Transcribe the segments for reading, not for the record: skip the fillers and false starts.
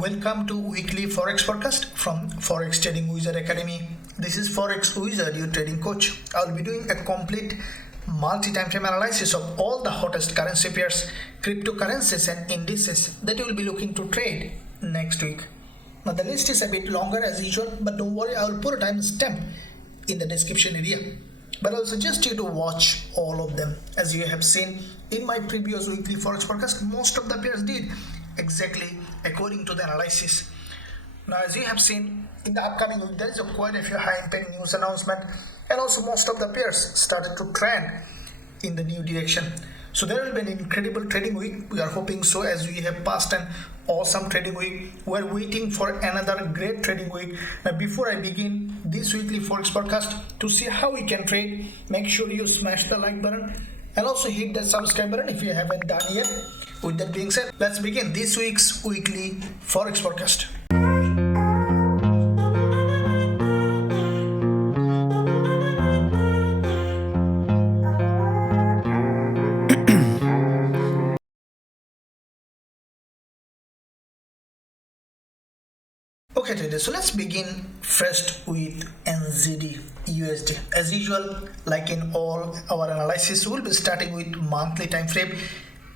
Welcome to weekly Forex forecast from Forex Trading Wizard Academy. This is Forex Wizard, your trading coach. I'll be doing a complete multi-time frame analysis of all the hottest currency pairs, cryptocurrencies and indices that you will be looking to trade next week. Now the list is a bit longer as usual, but don't worry, I will put a timestamp in the description area. But I'll suggest you to watch all of them. As you have seen in my previous weekly Forex forecast, most of the pairs did exactly according to the analysis. Now as you have seen in the upcoming week, there is quite a few high impending news announcement, and also most of the pairs started to trend in the new direction. So there will be an incredible trading week. We are hoping so, as we have passed an awesome trading week. We are waiting for another great trading week. Now before I begin this weekly Forex forecast, to see how we can trade, make sure you smash the like button and also hit the subscribe button if you haven't done yet. With that being said, let's begin this week's weekly Forex forecast. Okay traders, so let's begin first with NZDUSD. As usual, like in all our analysis, we'll be starting with monthly time frame,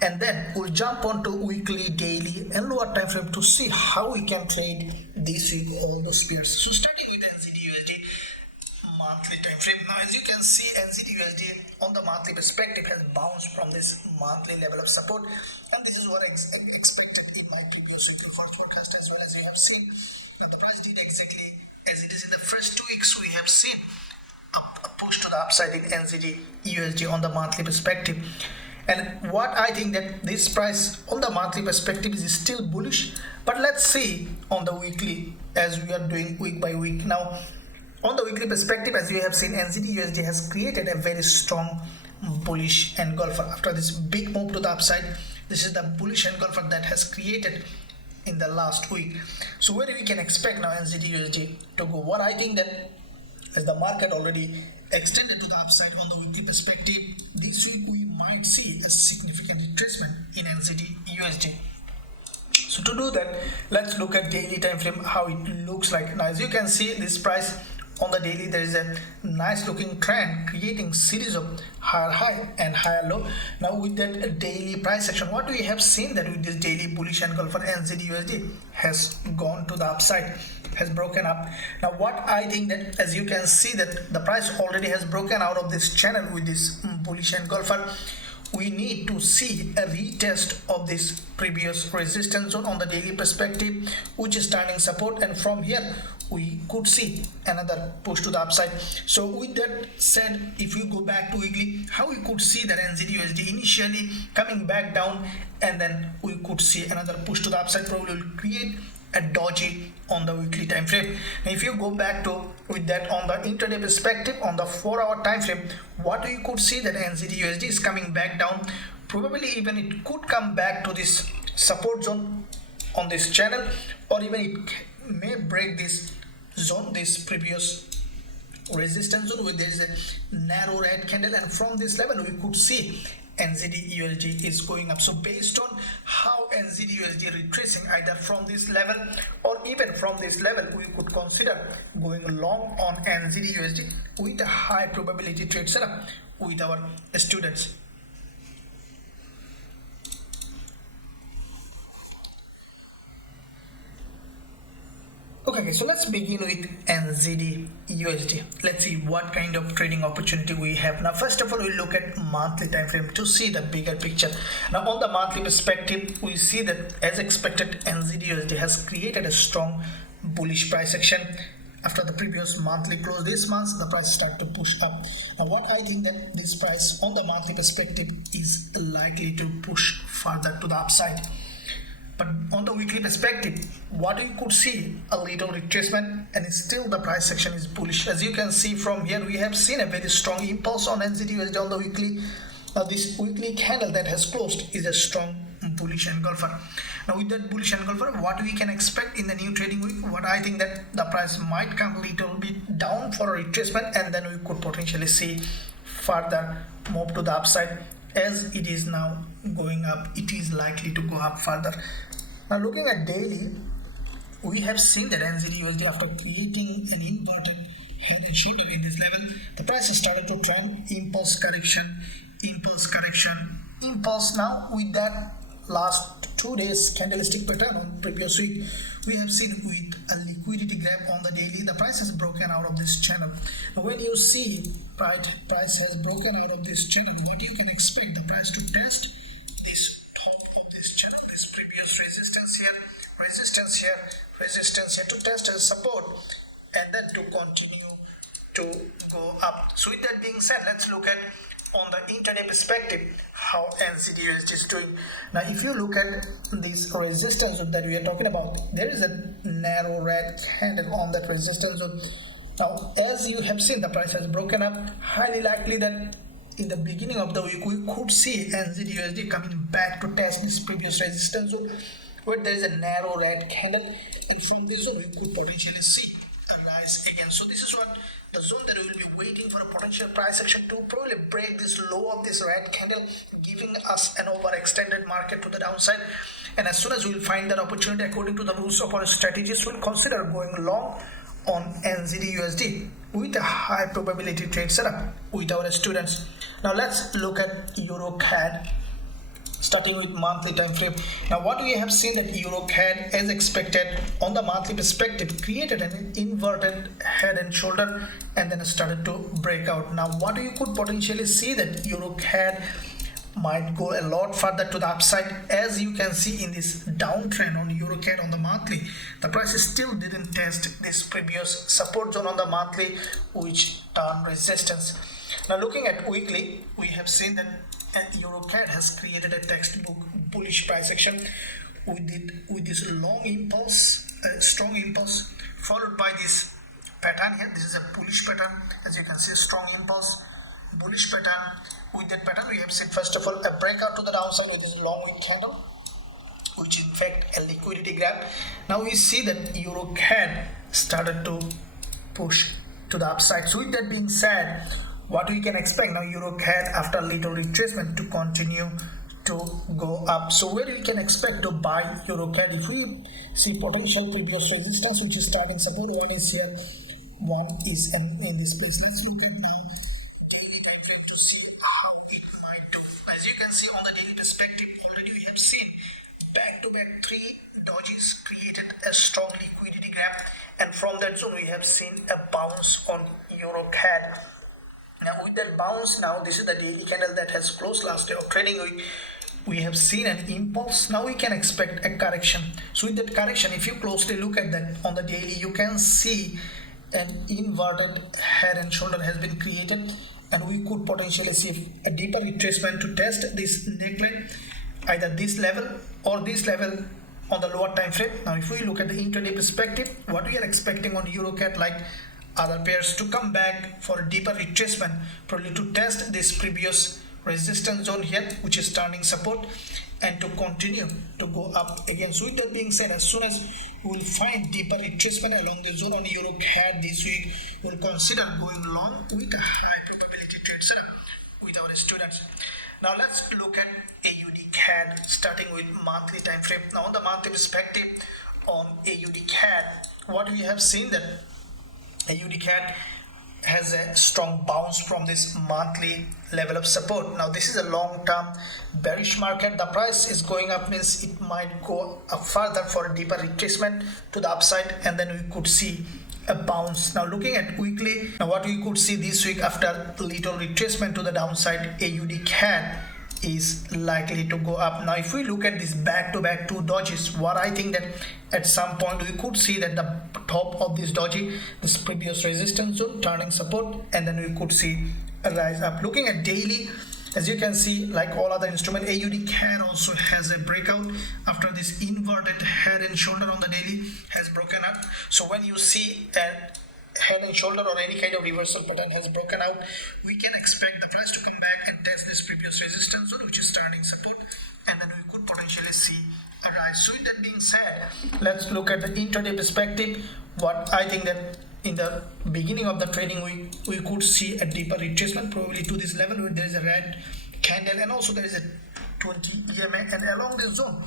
and then we'll jump on to weekly, daily and lower time frame to see how we can trade this week all those pairs. So starting with NZDUSD monthly time frame. Now as you can see, NZDUSD on the monthly perspective has bounced from this monthly level of support, and this is what I expected in my previous weekly forecast as well. As you have seen, now the price did exactly as it is in the first 2 weeks. We have seen a push to the upside in NZDUSD on the monthly perspective, and what I think that this price on the monthly perspective is still bullish. But let's see on the weekly, as we are doing week by week. Now on the weekly perspective, as you have seen, NZDUSD has created a very strong bullish engulfer after this big move to the upside. This is the bullish engulfer that has created in the last week. So where we can expect now NZDUSD to go? What I think that as the market already extended to the upside on the weekly perspective, this week we might see a significant retracement in NZDUSD. So to do that, let's look at daily time frame, how it looks like. Now as you can see, this price on the daily, there is a nice looking trend creating series of higher high and higher low. Now with that daily price action, what we have seen that with this daily bullish engulfer, NZDUSD has gone to the upside, has broken up. Now what I think that, as you can see, that the price already has broken out of this channel with this bullish engulfer. We need to see a retest of this previous resistance zone on the daily perspective, which is turning support, and from here we could see another push to the upside. So with that said, if we go back to weekly, how we could see that NZDUSD initially coming back down, and then we could see another push to the upside, probably will create a doji on the weekly time frame. Now if you go back to with that on the intraday perspective, on the 4-hour time frame, what we could see that NZDUSD is coming back down. Probably even it could come back to this support zone on this channel, or even it may break this zone, this previous resistance zone, where there is a narrow red candle, and from this level we could see NZDUSD is going up. So based on how NZDUSD retracing either from this level or even from this level, we could consider going long on NZDUSD with a high probability trade setup with our students. Okay, so let's begin with NZDUSD. Let's see what kind of trading opportunity we have. Now first of all, we'll look at monthly time frame to see the bigger picture. Now on the monthly perspective, we see that as expected, NZDUSD has created a strong bullish price action. After the previous monthly close this month, the price started to push up. Now what I think that this price on the monthly perspective is likely to push further to the upside. But on the weekly perspective, what we could see a little retracement, and still the price action is bullish. As you can see from here, we have seen a very strong impulse on NZDUSD on the weekly. Now this weekly candle that has closed is a strong bullish engulfer. Now with that bullish engulfer, what we can expect in the new trading week? What I think that the price might come a little bit down for a retracement, and then we could potentially see further move to the upside. As it is now going up, it is likely to go up further. Now looking at daily, we have seen that NZDUSD, after creating an inverted head and shoulder in this level, the price has started to trend impulse correction, impulse correction, impulse. Now with that last 2 days candlestick pattern on previous week, we have seen with a liquidity gap on the daily, the price has broken out of this channel. Now when you see, right, price has broken out of this channel, what you can expect the price to test this top of this channel, this previous resistance here, resistance here, resistance here, to test as support and then to continue to go up. So with that being said, let's look at on the intraday perspective how NZDUSD is doing. Now if you look at this resistance zone that we are talking about, there is a narrow red candle on that resistance zone. Now as you have seen, the price has broken up. Highly likely that in the beginning of the week we could see NZDUSD coming back to test this previous resistance zone where there is a narrow red candle, and from this zone we could potentially see a rise again. So this is what the zone that we will be waiting for a potential price action to probably break this low of this red candle, giving us an overextended market to the downside. And as soon as we will find that opportunity, according to the rules of our strategies, we'll consider going long on NZDUSD with a high probability trade setup with our students. Now let's look at EURCAD, starting with monthly time frame. Now what we have seen that EURCAD, as expected on the monthly perspective, created an inverted head and shoulder and then started to break out. Now what you could potentially see that EURCAD might go a lot further to the upside. As you can see in this downtrend on EURCAD on the monthly, the price still didn't test this previous support zone on the monthly, which turned resistance. Now looking at weekly, we have seen that EURCAD has created a textbook bullish price action with this long impulse, strong impulse, followed by this pattern here. This is a bullish pattern, as you can see, strong impulse, bullish pattern. With that pattern, we have seen first of all a breakout to the downside with this long wick candle, which in fact a liquidity grab. Now we see that EURCAD started to push to the upside. So with that being said, what we can expect now, EURCAD after little retracement to continue to go up. So where we can expect to buy EURCAD, if we see potential previous resistance, which is starting support, one is here, one is in this place. Let's look at now daily time frame to see how it might do. As you can see on the daily perspective, already we have seen back-to-back 3 dojis created a strong liquidity gap, and from that zone we have seen a bounce on EURCAD. Now with that bounce, now this is the daily candle that has closed last day of trading week. We have seen an impulse. Now we can expect a correction. So with that correction, if you closely look at that on the daily, you can see an inverted head and shoulder has been created, and we could potentially see a deeper retracement to test this neckline, either this level or this level on the lower time frame. Now if we look at the intraday perspective, what we are expecting on EURCAD, like other pairs, to come back for a deeper retracement, probably to test this previous resistance zone here, which is turning support, and to continue to go up again. So with that being said, as soon as we will find deeper retracement along the zone on EURCAD this week, we'll consider going long with a high probability trade setup with our students. Now let's look at AUDCAD, starting with monthly time frame. Now on the monthly perspective on AUDCAD, what we have seen that AUDCAD has a strong bounce from this monthly level of support. Now this is a long-term bearish market. The price is going up, means it might go up further for a deeper retracement to the upside, and then we could see a bounce. Now looking at weekly, now what we could see this week after little retracement to the downside, AUDCAD is likely to go up. Now if we look at this back-to-back 2 dojis, what I think that at some point we could see that the top of this doji, this previous resistance zone, turning support, and then we could see a rise up. Looking at daily, as you can see, like all other instruments, AUDCAD also has a breakout after this inverted head and shoulder on the daily has broken up. So when you see a head and shoulder or any kind of reversal pattern has broken out, we can expect the price to come back and test this previous resistance zone, which is starting support, and then we could potentially see a rise. So with that being said, let's look at the intraday perspective. What I think that in the beginning of the trading week, we could see a deeper retracement, probably to this level where there is a red candle, and also there is a 20 EMA, and along this zone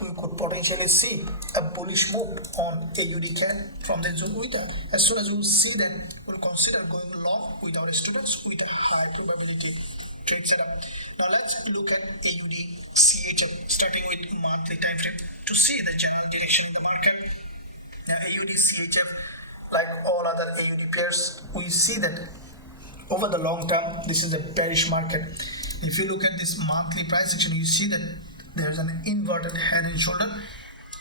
we could potentially see a bullish move on AUDCAD from the zone with that. As soon as we see that, we'll consider going long with our students with a high probability trade setup. Now let's look at AUDCHF starting with monthly time frame to see the general direction of the market. Now AUDCHF, like all other AUD pairs, we see that over the long term this is a bearish market. If you look at this monthly price action, you see that there's an inverted head and shoulder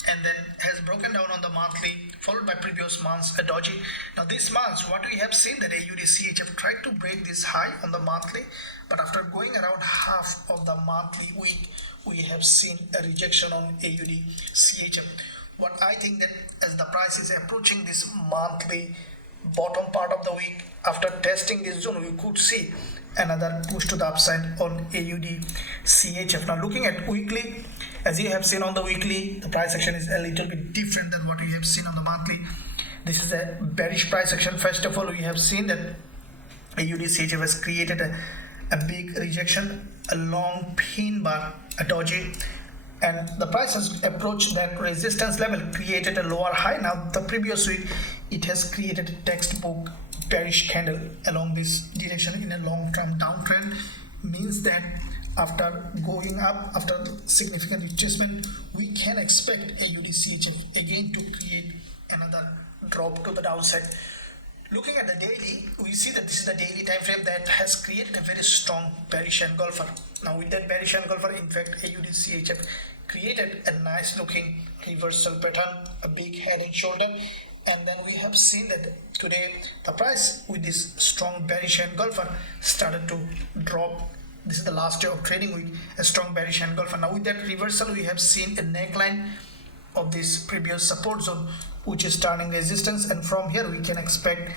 and then has broken down on the monthly, followed by previous months a doji. Now this month what we have seen that AUDCHF tried to break this high on the monthly, but after going around half of the monthly week we have seen a rejection on AUDCHF. What I think that as the price is approaching this monthly bottom part of the week, after testing this zone we could see another push to the upside on AUDCHF. Now looking at weekly, as you have seen on the weekly, the price action is a little bit different than what we have seen on the monthly. This is a bearish price action. First of all, we have seen that AUDCHF has created a big rejection, a long pin bar, a doji, and the price has approached that resistance level, created a lower high. Now the previous week it has created a textbook bearish candle along this direction in a long-term downtrend. Means that after going up, after significant retracement, we can expect AUDCHF again to create another drop to the downside. Looking at the daily, we see that this is the daily time frame that has created a very strong bearish engulfer. Now with that bearish engulfer, in fact AUDCHF created a nice looking reversal pattern, a big head and shoulder, and then we have seen that today the price with this strong bearish engulfer started to drop. This is the last day of trading week, a strong bearish engulfer. Now with that reversal we have seen a neckline of this previous support zone which is turning resistance, and from here we can expect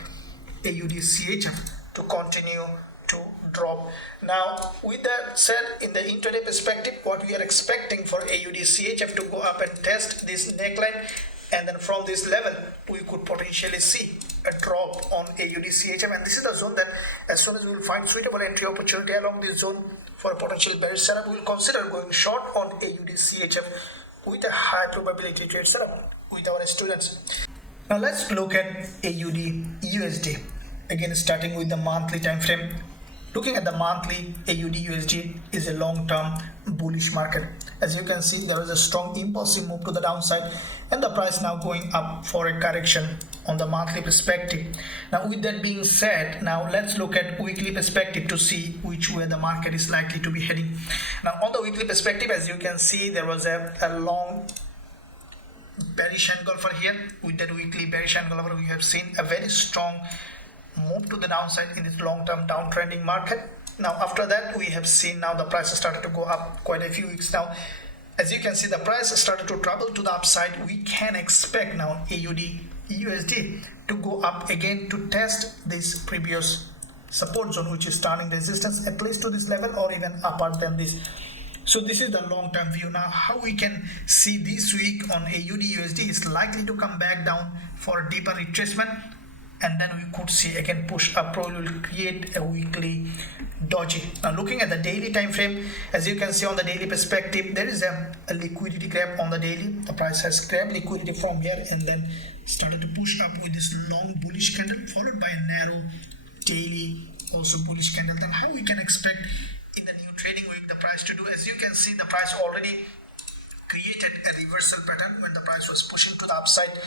AUDCHF to continue to drop. Now with that said, in the intraday perspective, what we are expecting for AUDCHF to go up and test this neckline, and then from this level we could potentially see a drop on AUDCHF, and this is the zone that as soon as we will find suitable entry opportunity along this zone for a potential bearish setup, we will consider going short on AUDCHF with a high probability trade setup with our students. Now let's look at AUDUSD, again starting with the monthly time frame. Looking at the monthly, AUDUSD is a long-term bullish market. As you can see, there is a strong impulsive move to the downside and the price now going up for a correction on the monthly perspective. Now with that being said, now let's look at weekly perspective to see which way the market is likely to be heading. Now on the weekly perspective, as you can see, there was a long bearish engulfer here. With that weekly bearish engulfer, we have seen a very strong move to the downside in this long-term downtrending market. Now after that we have seen now the price has started to go up quite a few weeks now. As you can see, the price has started to travel to the upside. We can expect now AUDUSD to go up again to test this previous support zone which is turning resistance at least to this level or even upper than this. So this is the long-term view. Now how we can see this week on AUDUSD is likely to come back down for a deeper retracement, and then we could see again push up, probably will create a weekly doji. Now looking at the daily time frame, as you can see on the daily perspective, there is a liquidity grab on the daily. The price has grabbed liquidity from here and then started to push up with this long bullish candle, followed by a narrow daily also bullish candle. Then how we can expect in the new trading week the price to do? As you can see, the price already created a reversal pattern when the price was pushing to the upside,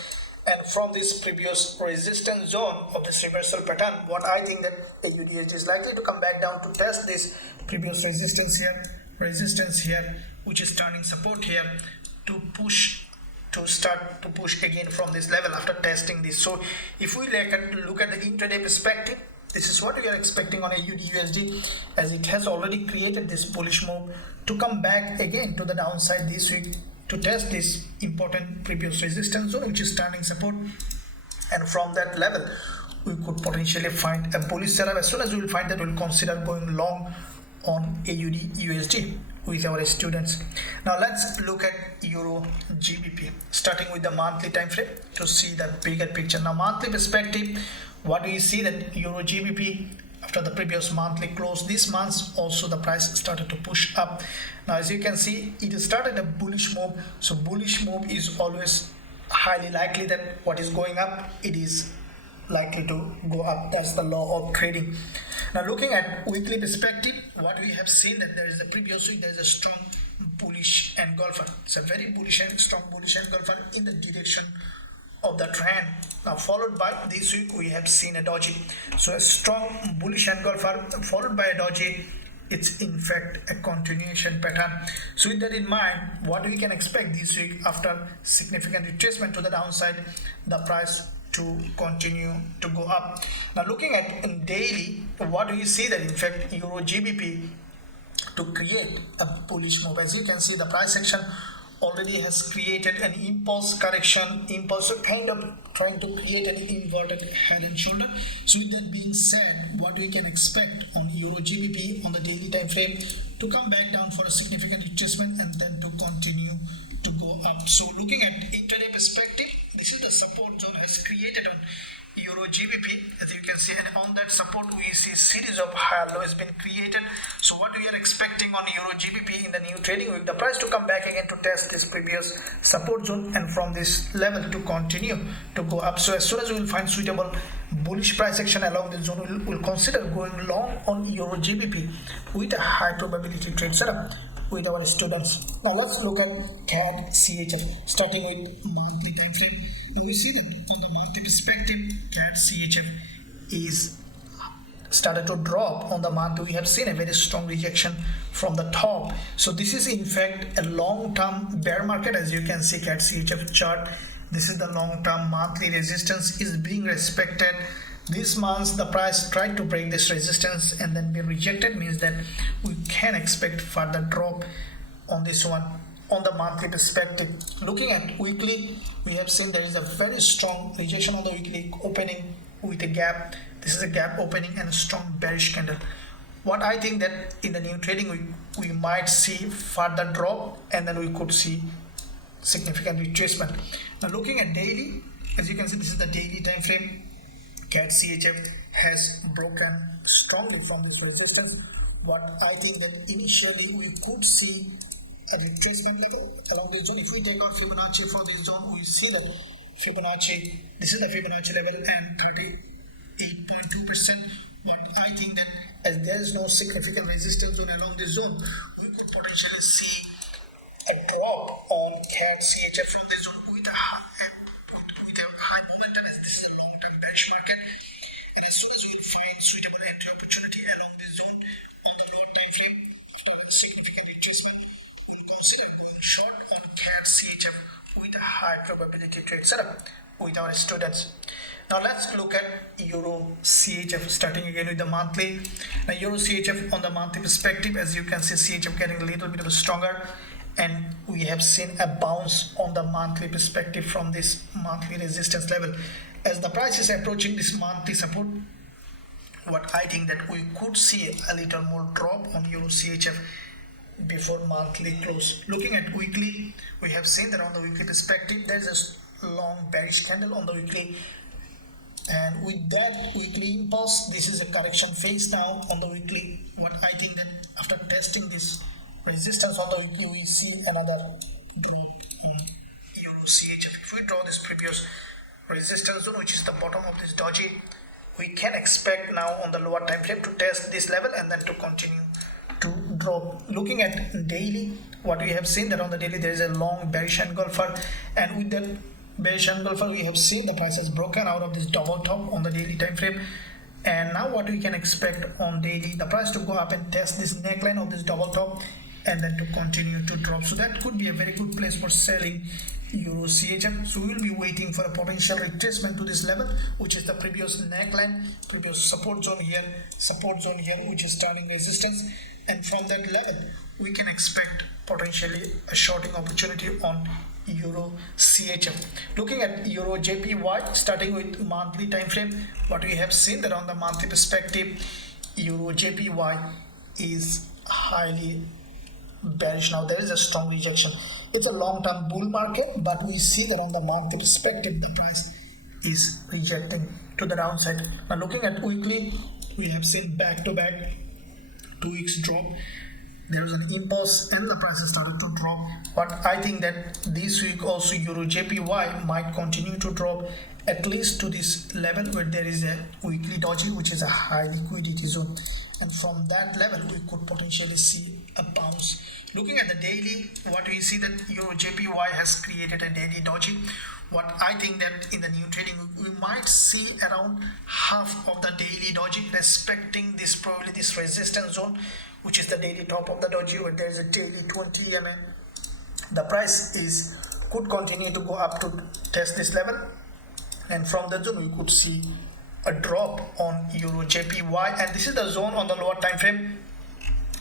and from this previous resistance zone of this reversal pattern, what I think that AUDUSD is likely to come back down to test this previous resistance here, which is turning support here, to start to push again from this level after testing this. So if we look at the intraday perspective, this is what we are expecting on AUDUSD, as it has already created this bullish move to come back again to the downside this week to test this important previous resistance zone which is turning support, and from that level we could potentially find a bullish setup. As soon as we will find that, we will consider going long on AUDUSD with our students. Now let's look at EURJPY, starting with the monthly time frame to see the bigger picture. Now monthly perspective, what do you see that EURJPY after the previous monthly close. This month also the price started to push up. Now as you can see, it started a bullish move. So bullish move is always highly likely that what is going up, it is likely to go up. That's the law of trading. Now looking at weekly perspective, what we have seen that there is a previous week, there is a strong bullish engulfer. It's a very bullish and strong bullish engulfer in the direction of the trend. Now followed by this week we have seen a doji. So a strong bullish engulfer followed by a doji. It's in fact a continuation pattern. So with that in mind, what we can expect this week after significant retracement to the downside, the price to continue to go up. Now looking at daily, what do you see that in fact Euro GBP to create a bullish move. As you can see, the price action already has created an impulse correction, impulse kind of trying to create an inverted head and shoulder. So with that being said, what we can expect on Euro GBP on the daily time frame to come back down for a significant retracement and then to continue to go up. So looking at intraday perspective, this is the support zone has created on Euro GBP, as you can see, and on that support we see series of higher low has been created. So what we are expecting on Euro GBP in the new trading week, the price to come back again to test this previous support zone and from this level to continue to go up. So as soon as we will find suitable bullish price action along this zone, we'll consider going long on Euro GBP with a high probability trade setup with our students. Now let's look at CADCHF starting with monthly time frame. We see that on the monthly perspective, CADCHF is started to drop on the month. We have seen a very strong rejection from the top. So this is in fact a long-term bear market. As you can see, CADCHF chart, this is the long-term monthly resistance is being respected. This month the price tried to break this resistance and then be rejected, means that we can expect further drop on this one on the monthly perspective. Looking at weekly, we have seen there is a very strong rejection on the weekly opening with a gap. This is a gap opening and a strong bearish candle. What I think that in the new trading week we might see further drop and then we could see significant retracement. Now looking at daily, as you can see, this is the daily time frame. CADCHF has broken strongly from this resistance. What I think that initially we could see a retracement level along this zone. If we take our Fibonacci for this zone, we see that Fibonacci, this is the Fibonacci level and 38.2%. But I think that as there is no significant resistance zone along this zone, we could potentially see a drop on CADCHF from this zone with a high momentum, as this is a long-term bearish market. And as soon as we will find suitable entry opportunity along this zone on the lower time frame after a significant retracement, we'll consider going short on CADCHF with a high probability trade setup with our students. Now let's look at EURCHF starting again with the monthly. Now EURCHF on the monthly perspective, as you can see, CHF getting a little bit of a stronger, and we have seen a bounce on the monthly perspective from this monthly resistance level. As the price is approaching this monthly support, what I think that we could see a little more drop on EURCHF before monthly close. Looking at weekly, we have seen that on the weekly perspective there's a long bearish candle on the weekly, and with that weekly impulse, this is a correction phase now on the weekly. What I think that after testing this resistance on the weekly, we see another drop in EURCHF. If we draw this previous resistance zone, which is the bottom of this doji, we can expect now on the lower time frame to test this level and then to continue to drop. Looking at daily, what we have seen that on the daily there is a long bearish engulfer, and with that bearish engulfer we have seen the price has broken out of this double top on the daily time frame. And now what we can expect on daily, the price to go up and test this neckline of this double top and then to continue to drop. So that could be a very good place for selling EURCHF. So we will be waiting for a potential retracement to this level, which is the previous neckline, previous support zone here, which is turning resistance, and from that level we can expect potentially a shorting opportunity on EURCHF. Looking at EURJPY starting with monthly time frame, what we have seen that on the monthly perspective, EURJPY is highly bearish. Now there is a strong rejection. It's a long-term bull market, but we see that on the monthly perspective the price is rejecting to the downside. Now looking at weekly, we have seen back-to-back 2 weeks drop. There was an impulse and the prices started to drop, but I think that this week also EURJPY might continue to drop at least to this level where there is a weekly doji, which is a high liquidity zone, and from that level we could potentially see a bounce. Looking at the daily, what we see that EURJPY has created a daily doji. What I think that in the new trading we might see around half of the daily doji respecting this, probably this resistance zone, which is the daily top of the doji, where there is a daily 20 EMA. The price could continue to go up to test this level, and from that zone we could see a drop on EURJPY, and this is the zone on the lower time frame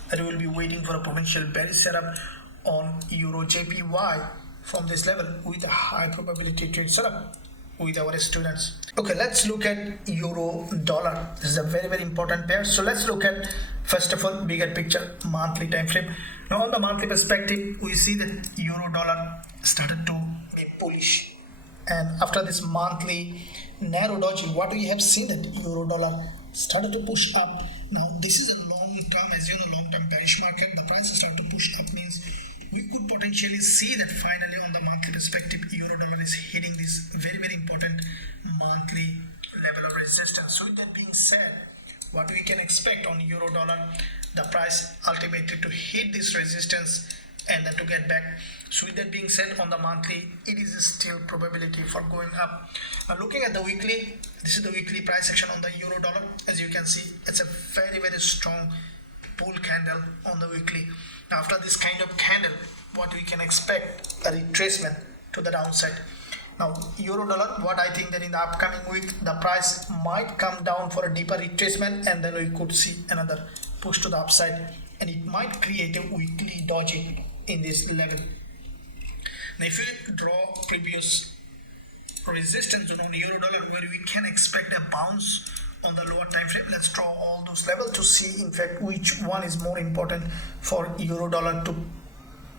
that we will be waiting for a potential bearish setup on EURJPY from this level with a high probability trade setup with our students. Okay, let's look at euro dollar. This is a very, very important pair. So let's look at, first of all, bigger picture, monthly time frame. Now on the monthly perspective, we see that euro dollar started to be bullish, and after this monthly narrow doji, what we have seen that euro dollar started to push up. Now this is a long term, as you know, long term bearish market. The prices start to push up means we could potentially see that finally on the monthly perspective, euro dollar is hitting this very, very important monthly level of resistance. So with that being said, what we can expect on euro dollar, the price ultimately to hit this resistance and then to get back. So with that being said, on the monthly, it is still probability for going up. Now looking at the weekly, this is the weekly price action on the euro dollar. As you can see, it's a very, very strong bull candle on the weekly. After this kind of candle, what we can expect, a retracement to the downside. Now euro dollar, what I think that in the upcoming week the price might come down for a deeper retracement, and then we could see another push to the upside, and it might create a weekly doji in this level. Now if we draw previous resistance zone on euro dollar where we can expect a bounce on the lower time frame, let's draw all those levels to see in fact which one is more important for euro dollar to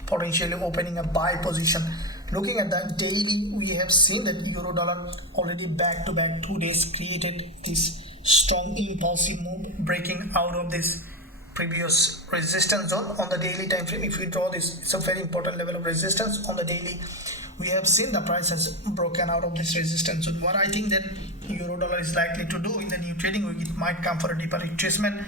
potentially opening a buy position. Looking at that daily, we have seen that euro dollar already back to back 2 days created this strong impulsive move, breaking out of this previous resistance zone on the daily time frame. If we draw this, it's a very important level of resistance on the daily. We have seen the price has broken out of this resistance. So what I think that euro dollar is likely to do in the new trading week, it might come for a deeper retracement,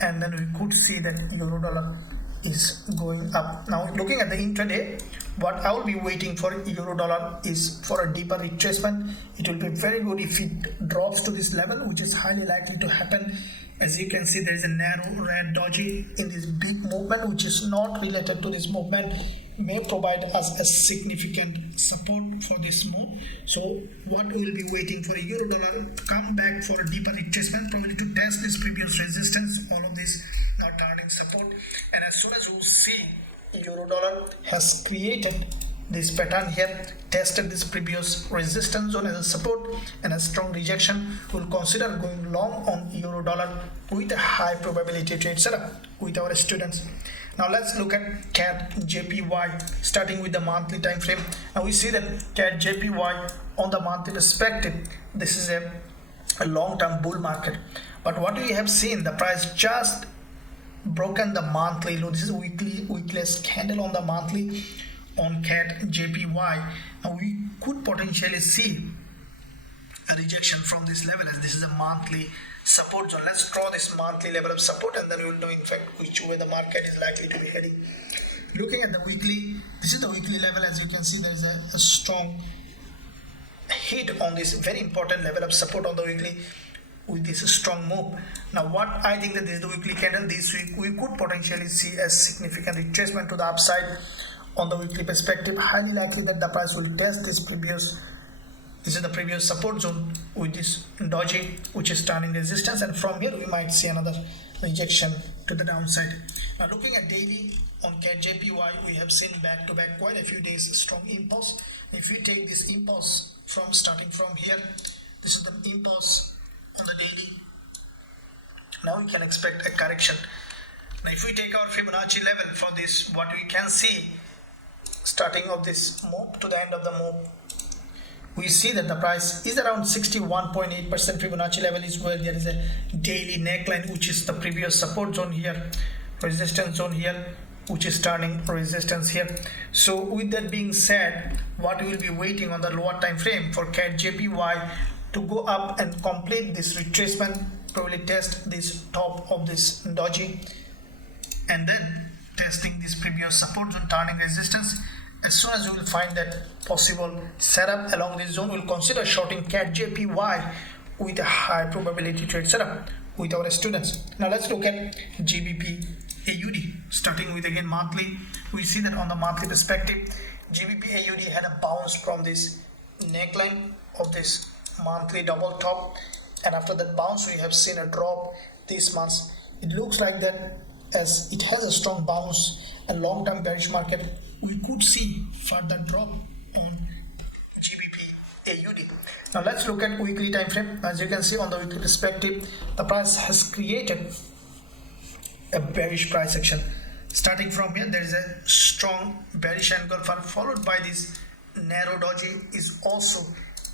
and then we could see that euro dollar is going up. Now looking at the intraday, what I will be waiting for euro dollar is for a deeper retracement. It will be very good if it drops to this level, which is highly likely to happen. As you can see, there is a narrow red doji in this big movement, which is not related to this movement, may provide us a significant support for this move. So what we will be waiting for euro dollar to come back for a deeper retracement, probably to test this previous resistance, all of this now turning support, and as soon as we see euro dollar has created this pattern here, tested this previous resistance zone as a support and a strong rejection, we'll consider going long on euro dollar with a high probability trade setup with our students. Now let's look at CADJPY, starting with the monthly time frame. Now we see that CADJPY on the monthly perspective, this is a long-term bull market, but what we have seen, the price just broken the monthly low. This is weekless candle on the monthly on CADJPY. Now we could potentially see a rejection from this level, as this is a monthly support zone. Let's draw this monthly level of support, and then we will know in fact which way the market is likely to be heading. Looking at the weekly, this is the weekly level. As you can see, there is a strong hit on this very important level of support on the weekly with this strong move. Now what I think that this is the weekly candle. This week we could potentially see a significant retracement to the upside on the weekly perspective. Highly likely that the price will test this is the previous support zone with this doji, which is turning resistance, and from here we might see another rejection to the downside. Now looking at daily on CADJPY, we have seen back to back quite a few days strong impulse. If we take this impulse from starting from here, this is the impulse on the daily. Now we can expect a correction. Now if we take our Fibonacci level for this, what we can see starting of this move to the end of the move, we see that the price is around 61.8%. Fibonacci level is where there is a daily neckline, which is the previous support zone here, resistance zone here, which is turning resistance here. So with that being said, what we will be waiting on the lower time frame for CADJPY to go up and complete this retracement, probably test this top of this doji, and then testing this previous support zone, turning resistance. As soon as you will find that possible setup along this zone, we'll consider shorting CADJPY with a high probability trade setup with our students. Now let's look at GBPAUD, starting with again monthly. We see that on the monthly perspective, GBPAUD had a bounce from this neckline of this monthly double top, and after that bounce we have seen a drop this month. It looks like that as it has a strong bounce and long-term bearish market, we could see further drop on GBPAUD. Now let's look at weekly time frame. As you can see on the weekly perspective, the price has created a bearish price action. Starting from here, there is a strong bearish engulfer followed by this narrow doji, is also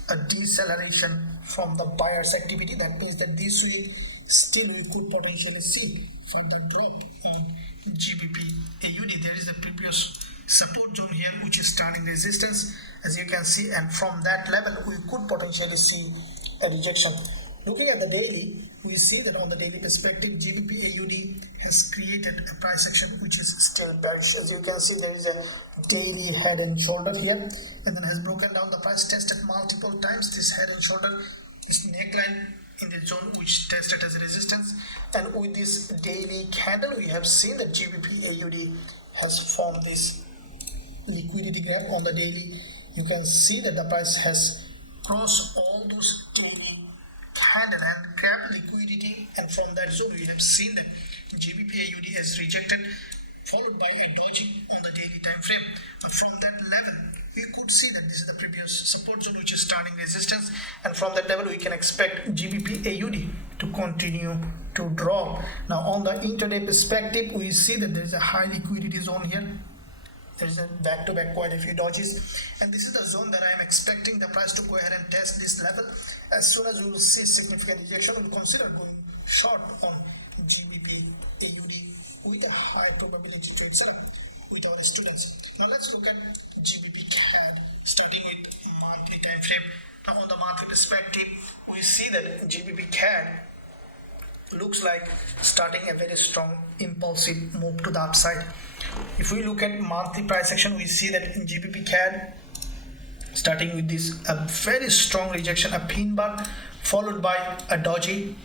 a deceleration from the buyer's activity. That means that this week still we could potentially see further drop on GBPAUD. There is a previous support zone here, which is turning resistance, as you can see, and from that level we could potentially see a rejection. Looking at the daily, we see that on the daily perspective, GBPAUD has created a price action which is still bearish. As you can see, there is a daily head and shoulder here, and then has broken down. The price tested multiple times this head and shoulder, this neckline in the zone which tested as a resistance, and with this daily candle we have seen that GBPAUD has formed this liquidity gap on the daily. You can see that the price has crossed all those daily candle and grab liquidity, and from that zone we have seen that GBPAUD has rejected, followed by a doji on the daily time frame. But from that level we could see that this is the previous support zone which is turning resistance, and from that level we can expect GBPAUD to continue to drop. Now on the intraday perspective, we see that there is a high liquidity zone here. There is a back-to-back quite a few dodges, and this is the zone that I am expecting the price to go ahead and test this level. As soon as we will see significant rejection, we will consider going short on GBPAUD with a high probability trade setup with our students. Now let's look at GBPCAD, starting with monthly time frame. Now on the monthly perspective, we see that GBPCAD looks like starting a very strong impulsive move to the upside. If we look at monthly price action, we see that in GBPCAD, starting with this a very strong rejection, a pin bar followed by a doji,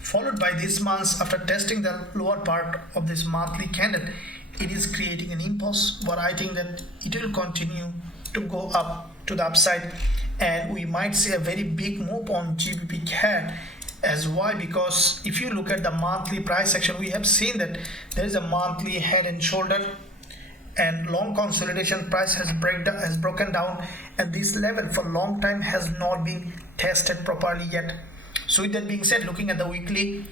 followed by this month after testing the lower part of this monthly candle, it is creating an impulse, but I think that it will continue to go up to the upside, and we might see a very big move on GBPCAD. As why? Because if you look at the monthly price action, we have seen that there is a monthly head and shoulder and long consolidation. Price has broken down, and this level for long time has not been tested properly yet. So with that being said, looking at the weekly,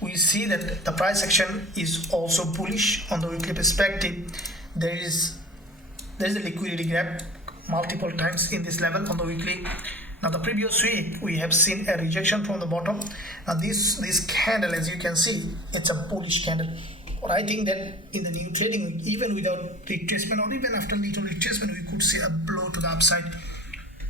we see that the price action is also bullish on the weekly perspective. There is a liquidity gap multiple times in this level on the weekly. Now the previous week we have seen a rejection from the bottom. Now this candle, as you can see, it's a bullish candle. But I think that in the new trading week, even without retracement or even after little retracement, we could see a blow to the upside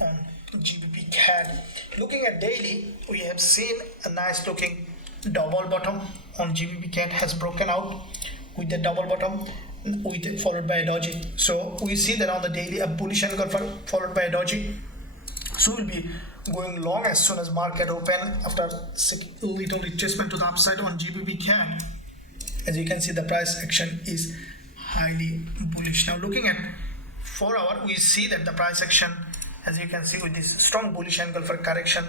on GBPCAD. Looking at daily, we have seen a nice looking double bottom on GBPCAD has broken out with the double bottom followed by a doji. So we see that on the daily a bullish angle followed by a doji. So we'll be going long as soon as market open after little retracement to the upside on GBPCAD. As you can see, the price action is highly bullish. Now looking at 4 hour, we see that the price action, as you can see, with this strong bullish angle for correction,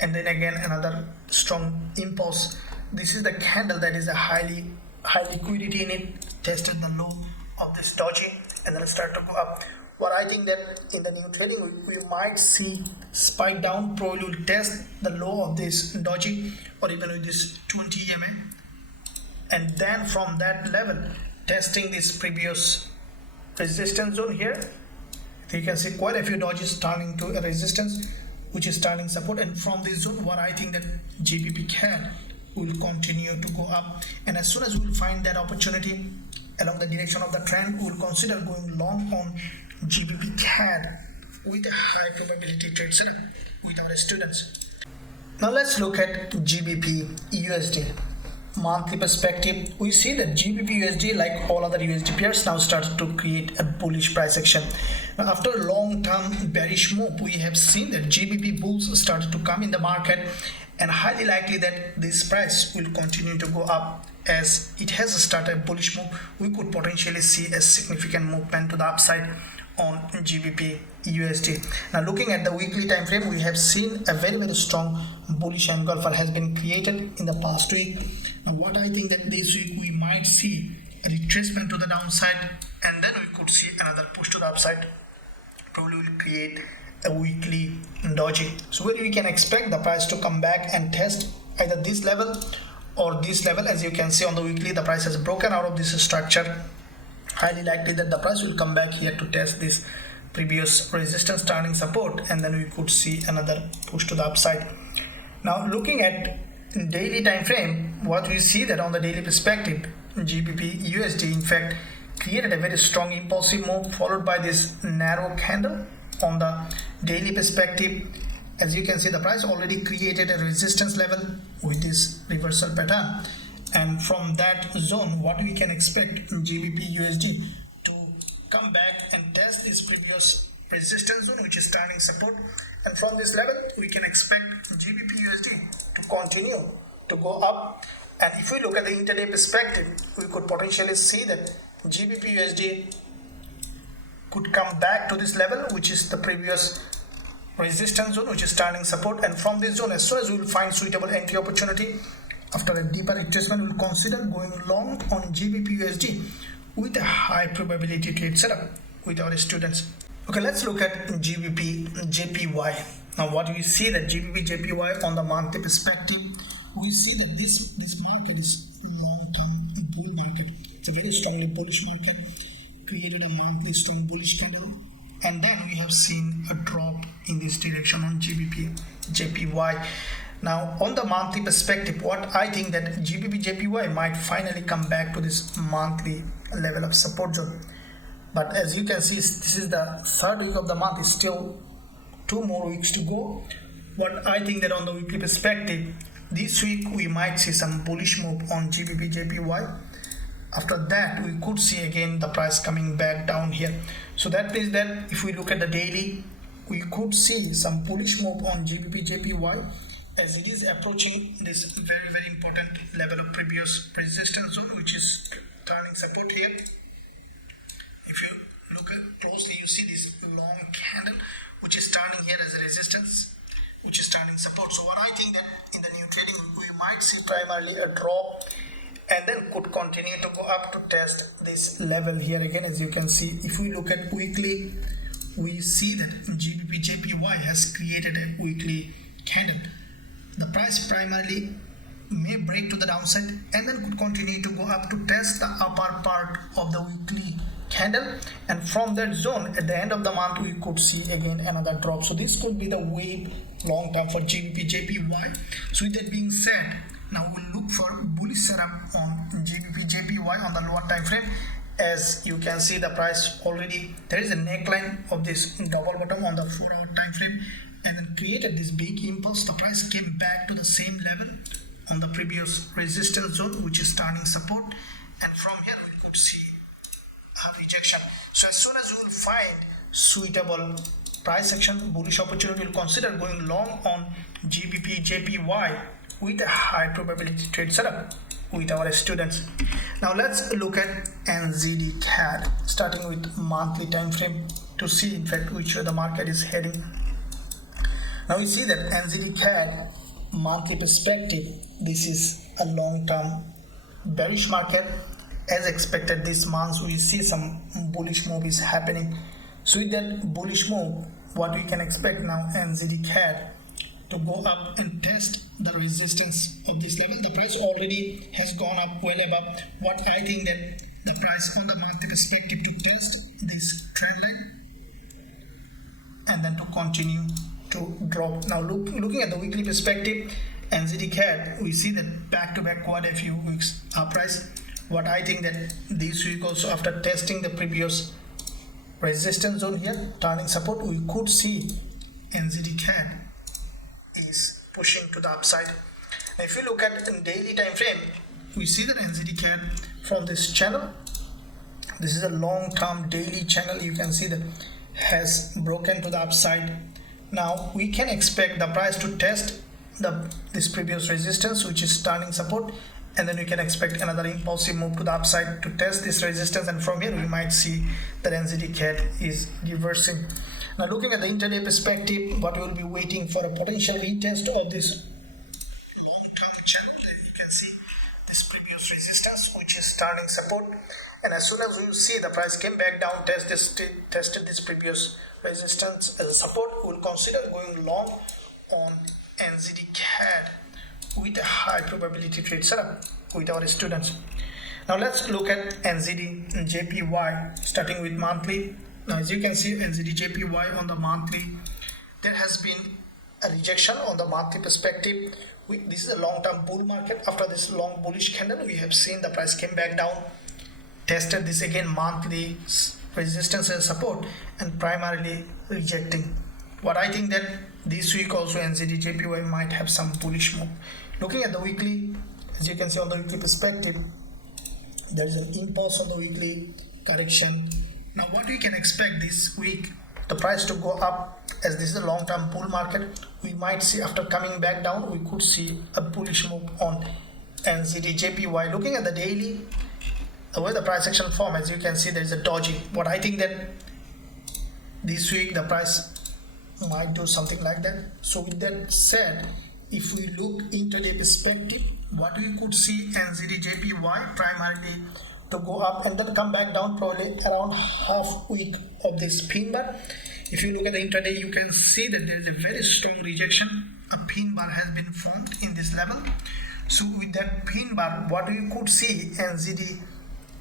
and then again another strong impulse. This is the candle that is a high liquidity in it, tested the low of this doji, and then start to go up. But I think that in the new trading we might see spike down, probably will test the low of this doji or even with this 20 EMA, and then from that level testing this previous resistance zone here, You can see quite a few dodges turning to a resistance, which is turning support, and from this zone what I think that GBPCAD will continue to go up, and as soon as we will find that opportunity along the direction of the trend, we will consider going long on GBPCAD with a high probability trade setup with our students. Now let's look at GBPUSD. Monthly perspective, we see that GBPUSD, like all other USD pairs, now starts to create a bullish price action. Now after a long-term bearish move, we have seen that GBP bulls started to come in the market, and highly likely that this price will continue to go up. As it has started a bullish move, we could potentially see a significant movement to the upside on GBPUSD. Now looking at the weekly time frame, we have seen a very strong bullish engulfer has been created in the past week. Now what I think that this week we might see a retracement to the downside, and then we could see another push to the upside, probably will create a weekly doji. So where we can expect the price to come back and test either this level or this level. As you can see on the weekly, the price has broken out of this structure. Highly likely that the price will come back here to test this previous resistance turning support, and then we could see another push to the upside. Now looking at daily time frame, what we see that on the daily perspective, GBPUSD in fact created a very strong impulsive move, followed by this narrow candle on the daily perspective. As you can see, the price already created a resistance level with this reversal pattern, and from that zone what we can expect in GBPUSD to come back and test this previous resistance zone, which is turning support, and from this level we can expect GBPUSD to continue to go up. And if we look at the intraday perspective, we could potentially see that GBPUSD could come back to this level, which is the previous resistance zone, which is turning support, and from this zone, as soon as we will find suitable entry opportunity after a deeper retracement, we will consider going long on GBPUSD with a high probability trade setup with our students. Okay, let's look at GBPJPY. Now what we see that GBPJPY on the monthly perspective, we see that this market is a long-term bull market. It's a very strongly bullish market, created a monthly strong bullish candle, and then we have seen a drop in this direction on GBPJPY. Now on the monthly perspective, what I think that GBPJPY might finally come back to this monthly level of support zone. But as you can see, this is the third week of the month, is still 2 more weeks to go. What I think that on the weekly perspective, this week we might see some bullish move on GBPJPY. After that, we could see again the price coming back down here. So that means that if we look at the daily, we could see some bullish move on GBPJPY, as it is approaching this very important level of previous resistance zone, which is turning support here. If you look closely, you see this long candle which is turning here as a resistance, which is turning support. So what I think that in the new trading, we might see primarily a drop, and then could continue to go up to test this level here again. As you can see, if we look at weekly, we see that GBPJPY has created a weekly candle. The price primarily may break to the downside and then could continue to go up to test the upper part of the weekly candle, and from that zone at the end of the month we could see again another drop. So this could be the wave long term for GBPJPY. So with that being said, now we'll look for bullish setup on GBPJPY on the lower time frame. As you can see, the price already, there is a neckline of this double bottom on the 4-hour time frame, and then created this big impulse. The price came back to the same level on the previous resistance zone, which is turning support, and from here we could see a rejection. So as soon as we will find suitable price action bullish opportunity, we'll consider going long on GBPJPY with a high probability trade setup with our students. Now let's look at NZDCAD, starting with monthly time frame to see in fact which way the market is heading. Now we see that NZDCAD monthly perspective, this is a long-term bearish market. As expected, this month we see some bullish move is happening. So with that bullish move, what we can expect now, NZDCAD to go up and test the resistance of this level. The price already has gone up well above what I think that the price on the monthly perspective to test this trend line and then to continue to drop. Now looking at the weekly perspective, NZDCAD, we see that back-to-back quite a few weeks price. What I think that this week also, after testing the previous resistance zone here, turning support, we could see NZDCAD is pushing to the upside. Now if you look at the daily time frame, we see that NZDCAD from this channel, this is a long-term daily channel, you can see that has broken to the upside. Now we can expect the price to test this previous resistance, which is turning support, and then we can expect another impulsive move to the upside to test this resistance, and from here we might see that NZDCAD is reversing. Now looking at the intraday perspective, what we will be waiting for a potential retest of this long-term channel. You can see this previous resistance, which is turning support, and as soon as we will see the price came back down, tested this previous resistance as a support, we will consider going long on NZDCAD with a high probability trade setup with our students. Now let's look at NZDJPY, starting with monthly. Now as you can see, NZDJPY on the monthly, there has been a rejection on the monthly perspective. This is a long-term bull market. After this long bullish candle, we have seen the price came back down, tested this again monthly resistance and support, and primarily rejecting. What I think that this week also NZDJPY might have some bullish move. Looking at the weekly, as you can see on the weekly perspective, there is an impulse on the weekly correction. Now what we can expect this week, the price to go up, as this is a long-term bull market, we might see after coming back down, we could see a bullish move on NZDJPY. Looking at the daily, the way the price action form, as you can see, there is a dodging. What I think that this week the price might do something like that. So with that said, if we look intraday perspective, what we could see NZDJPY primarily to go up and then come back down probably around half week of this pin bar. If you look at the intraday, you can see that there is a very strong rejection. A pin bar has been formed in this level. So with that pin bar, what we could see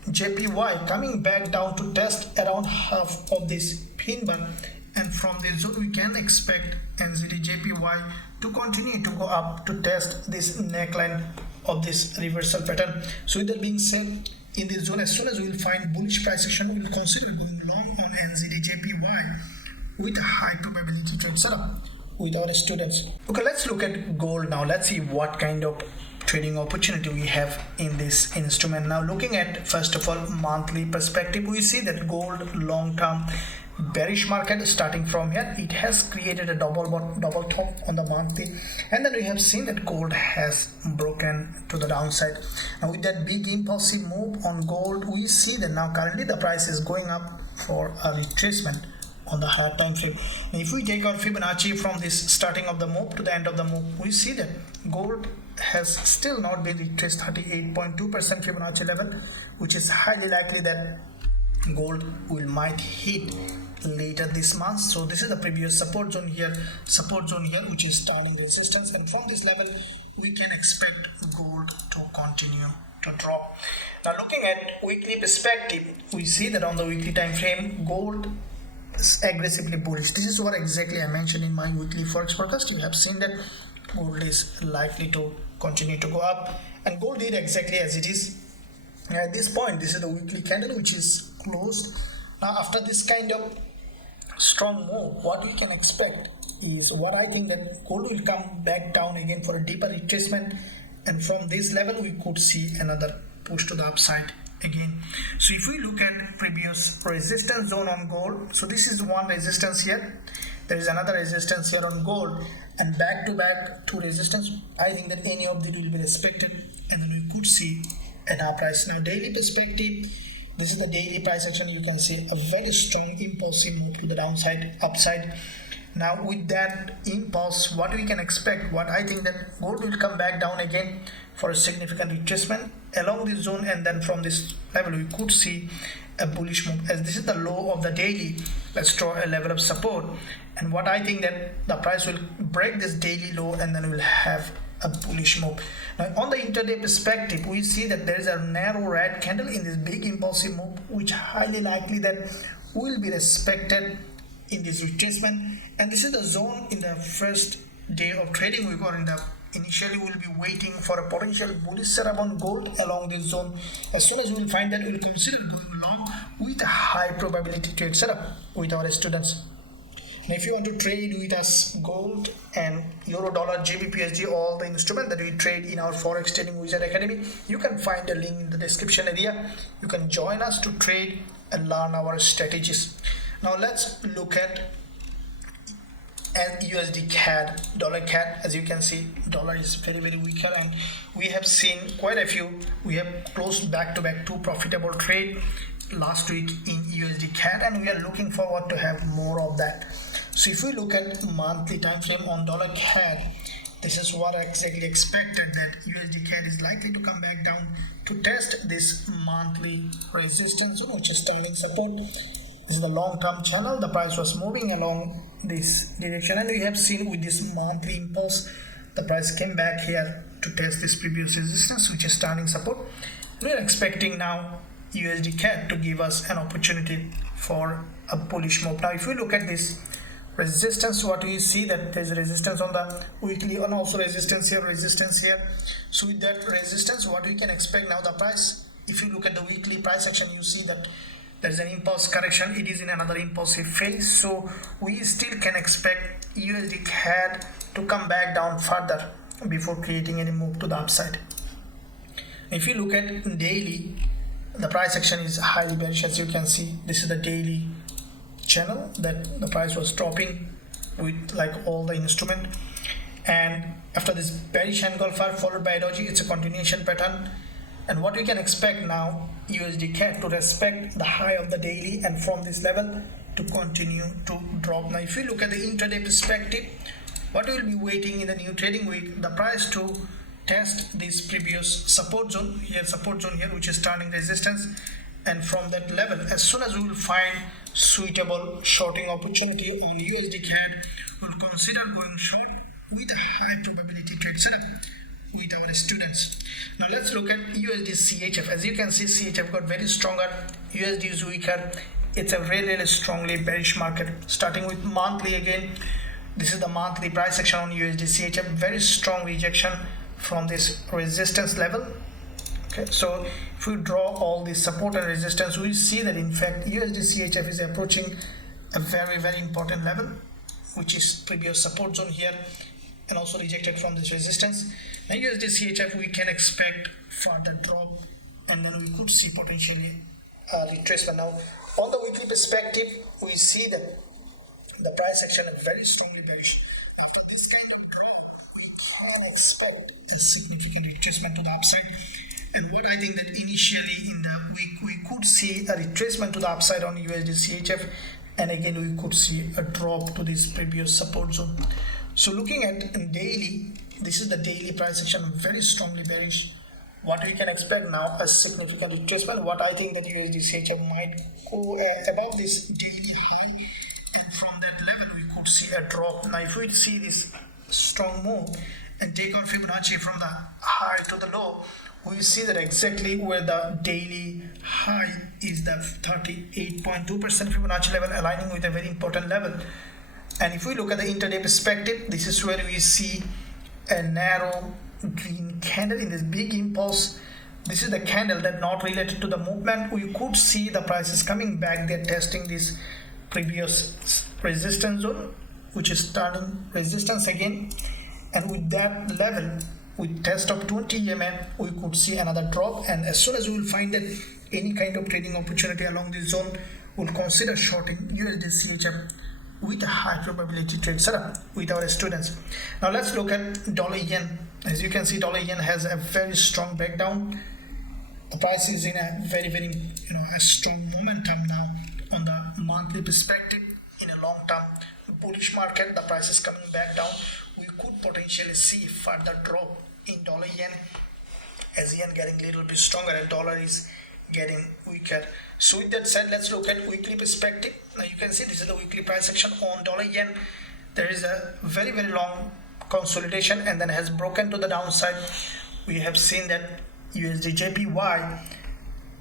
NZDJPY coming back down to test around half of this pin bar, and from this zone we can expect NZDJPY to continue to go up to test this neckline of this reversal pattern. So with that being said, in this zone, as soon as we will find bullish price action, we will consider going long on NZDJPY with high probability trade setup with our students. Okay, let's look at gold now. Let's see what kind of trading opportunity we have in this instrument. Now looking at, first of all, monthly perspective, we see that gold long-term bearish market starting from here. It has created a double top on the monthly, and then we have seen that gold has broken to the downside. Now with that big impulsive move on gold, we see that now currently the price is going up for a retracement on the higher time frame. And if we take our Fibonacci from this starting of the move to the end of the move, we see that gold has still not been retraced 38.2% Fibonacci level, which is highly likely that gold might hit later this month. So this is the previous support zone here, which is turning resistance, and from this level we can expect gold to continue to drop. Now looking at weekly perspective, we see that on the weekly time frame, gold is aggressively bullish. This is what exactly I mentioned in my weekly Forex forecast. You have seen that gold is likely to continue to go up, and gold did exactly as it is. At this point, this is the weekly candle which is closed. Now after this kind of strong move, what we can expect is, what I think that gold will come back down again for a deeper retracement, and from this level we could see another push to the upside again. So if we look at previous resistance zone on gold, so this is one resistance here, there is another resistance here on gold, and back to back two resistance. I think that any of these will be respected, and then we could see an up price. Now daily perspective, this is the daily price action. You can see a very strong impulsive move to the downside, upside. Now with that impulse, what we can expect, what I think that gold will come back down again for a significant retracement along this zone, and then from this level we could see a bullish move, as this is the low of the daily. Let's draw a level of support, and what I think that the price will break this daily low, and then we'll have a bullish move. Now on the intraday perspective, we see that there is a narrow red candle in this big impulsive move, which highly likely that will be respected in this retracement, And this is the zone in the first day of trading week, or in the initially we'll be waiting for a potential bullish setup on gold along this zone. As soon as we'll find that, we'll consider going along with a high probability trade setup with our students. And if you want to trade with us gold and euro, dollar, GBPUSD, all the instruments that we trade in our Forex Trading Wizard Academy, you can find a link in the description area. You can join us to trade and learn our strategies. Now let's look at USDCAD, dollar CAD. As you can see, dollar is very weaker, and we have seen quite a few. We have closed back-to-back 2 profitable trade last week in USDCAD, and we are looking forward to have more of that. So if we look at monthly time frame on dollar CAD, this is what I exactly expected, that USDCAD is likely to come back down to test this monthly resistance zone, which is turning support. This is the long-term channel. The price was moving along this direction, and we have seen with this monthly impulse, the price came back here to test this previous resistance, which is turning support. We are expecting now USDCAD to give us an opportunity for a bullish move. Now if we look at this resistance, what we see that there's a resistance on the weekly and also resistance here. So with that resistance, what we can expect now, the price, if you look at the weekly price action, you see that there's an impulse correction. It is in another impulsive phase, so we still can expect USDCAD to come back down further before creating any move to the upside. If you look at daily, the price action is highly bearish. As you can see, this is the daily channel that the price was dropping with like all the instrument, and after this bearish engulfer followed by doji, it's a continuation pattern. And what we can expect now, USDCAD to respect the high of the daily, and from this level to continue to drop. Now if you look at the intraday perspective, what we will be waiting in the new trading week, the price to test this previous support zone here, which is turning resistance, and from that level, as soon as we will find suitable shorting opportunity on USDCAD, we'll consider going short with a high probability trade setup with our students. Now let's look at USDCHF. As you can see, CHF got very stronger, USD is weaker. It's a really strongly bearish market. Starting with monthly again, this is the monthly price action on USDCHF. Very strong rejection from this resistance level. Okay, so if we draw all this support and resistance, we see that in fact USDCHF is approaching a very important level, which is previous support zone here, and also rejected from this resistance. Now USDCHF, we can expect further drop, and then we could see potentially retracement. Now on the weekly perspective, we see that the price action is very strongly bearish. After this kind of drop, we can expect a significant retracement to the upside. And what I think that initially in the week, we could see a retracement to the upside on USDCHF, and again we could see a drop to this previous support zone. So looking at daily, this is the daily price action, very strongly bearish. What we can expect now, a significant retracement. What I think that USDCHF might go above this daily high, and from that level we could see a drop. Now if we see this strong move and take out Fibonacci from the high to the low, we see that exactly where the daily high is, the 38.2% Fibonacci level, aligning with a very important level. And if we look at the intraday perspective, this is where we see a narrow green candle in this big impulse. This is the candle that not related to the movement. We could see the prices coming back. They're testing this previous resistance zone, which is turning resistance again, and with that level, with test of 20 EMA, we could see another drop. And as soon as we will find that any kind of trading opportunity along this zone, we'll consider shorting USDCHF with a high probability trade setup with our students. Now let's look at dollar yen. As you can see, dollar yen has a very strong breakdown. The price is in a very a strong momentum now on the monthly perspective. In a long-term bullish market, the price is coming back down. We could potentially see further drop in dollar yen, as yen getting a little bit stronger and dollar is getting weaker. So with that said, let's look at weekly perspective. Now you can see this is the weekly price action on dollar yen. There is a very long consolidation and then has broken to the downside. We have seen that USDJPY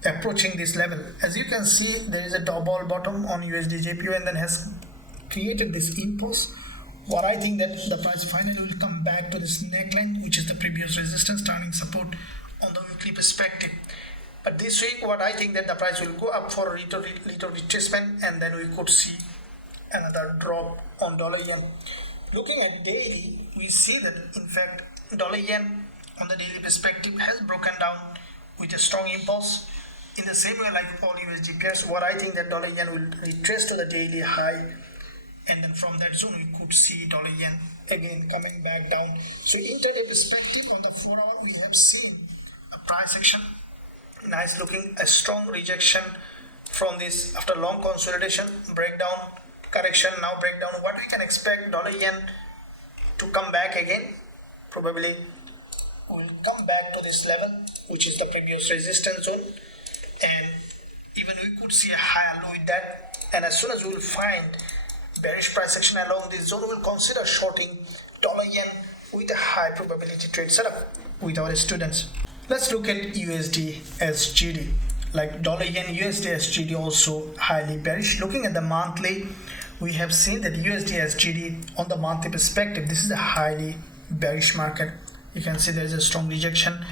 approaching this level. As you can see, there is a double bottom on USDJPY and then has created this impulse. What I think that the price finally will come back to this neckline, which is the previous resistance turning support on the weekly perspective. But this week, what I think that the price will go up for a little retracement, and then we could see another drop on dollar yen. Looking at daily, we see that in fact dollar yen on the daily perspective has broken down with a strong impulse. In the same way like all USD pairs, what I think that dollar yen will retrace to the daily high, and then from that zone we could see dollar yen again coming back down. So intraday perspective on the 4 hour, we have seen a price action, nice looking, a strong rejection from this after long consolidation, breakdown, correction, now breakdown. What we can expect, dollar yen to come back again, probably will come back to this level, which is the previous resistance zone, and even we could see a higher low with that. And as soon as we will find bearish price action along this zone, we will consider shorting dollar yen with a high probability trade setup with our students. Let's look at USDSGD. Like dollar yen, USDSGD also highly bearish. Looking at the monthly, we have seen that USDSGD on the monthly perspective, this is a highly bearish market. You can see there is a strong rejection.